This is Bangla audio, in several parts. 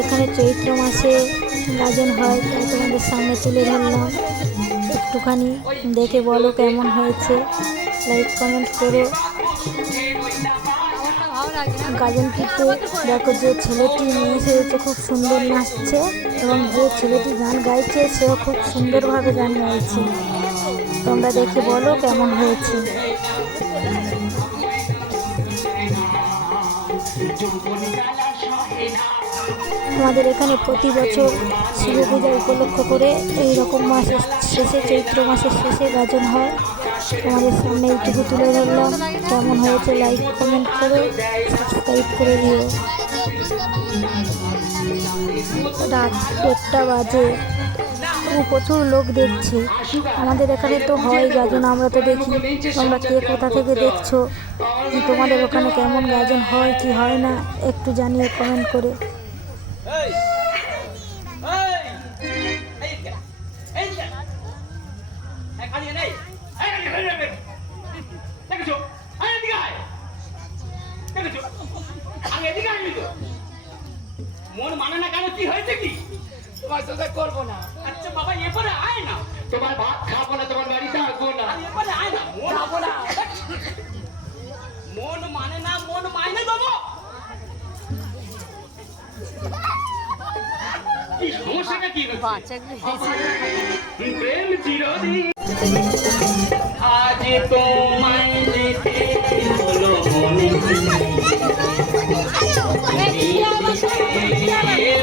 এখানে চৈত্র মাসে গাজন হয়, তাই তোমাদের সামনে তুলে ধরলাম। একটুখানি দেখে বলো কেমন হয়েছে, লাইক কমেন্ট করো। গাজনটিতে দেখো যে ছেলেটি নিয়ে এসেছে খুব সুন্দর নাচছে, এবং যে ছেলেটি গান গাইছে সেও খুব সুন্দরভাবে গান গাইছে। তোমরা দেখে বলো কেমন হয়েছে। আমাদের এখানে প্রতি বছর শিব পূজা উপলক্ষ করে এইরকম মাসের শেষে, চৈত্র মাসের শেষে গাজন হয়। তোমাদের সামনে এইটুকু তুলে ধরলাম। কেমন হয়েছে লাইক কমেন্ট করে সাবস্ক্রাইব করে দিও। রাত 1টা বাজে, প্রচুর লোক দেখছে। আমাদের এখানে তো হয় গাজন, আমরা তো দেখি। তোমরা কে কোথা থেকে দেখছো, তোমাদের ওখানে কেমন গাজন হয় কি হয় না একটু জানিয়ে কমেন্ট করে। মন মানে না কেন, কি হয়েছে কি? তোমার সাথে করবো না। আচ্ছা বাবা, এবারে আয় না। তোমার ভাত খাবো না, তোমার বাড়িতে আসবো না। এবারে আয় না, মন খাবো না। মন মানে না, মন মাইনে দেবো। কি সমস্যাটা কি? প্রেম চিরদিন। আজ তোমায় দেখে হলো মনে এত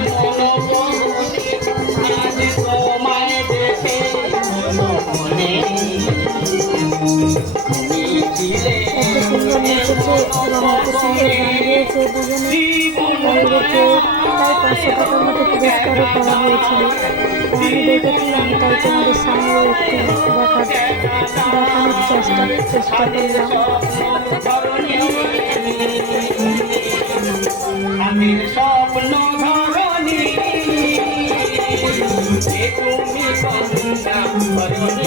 সুন্দর নেচেছে এবং এত সুন্দর গান গেয়েছে দুজনে। তাদেরকে প্রায় 500 টাকার মতো পুরস্কারও করা হয়েছিল। আমি দেখেছিলাম, তাই তোমাদের সামনেও একটু দেখানোর চেষ্টা করলাম। স্বপ্ন ধরণী তুমি কন্যা হরণী,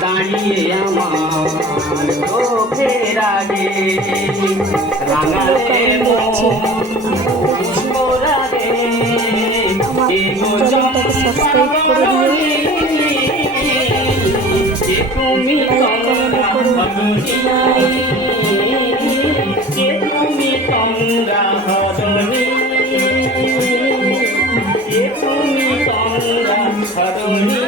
দাঁড়িয়ে আমার চোখের আগে রাঙালে চ্যানেলটাকে সাবস্ক্রাইব করে দিও। তুমি তুমি গঙ্গা হরণী, তুমি গঙ্গা হরণী।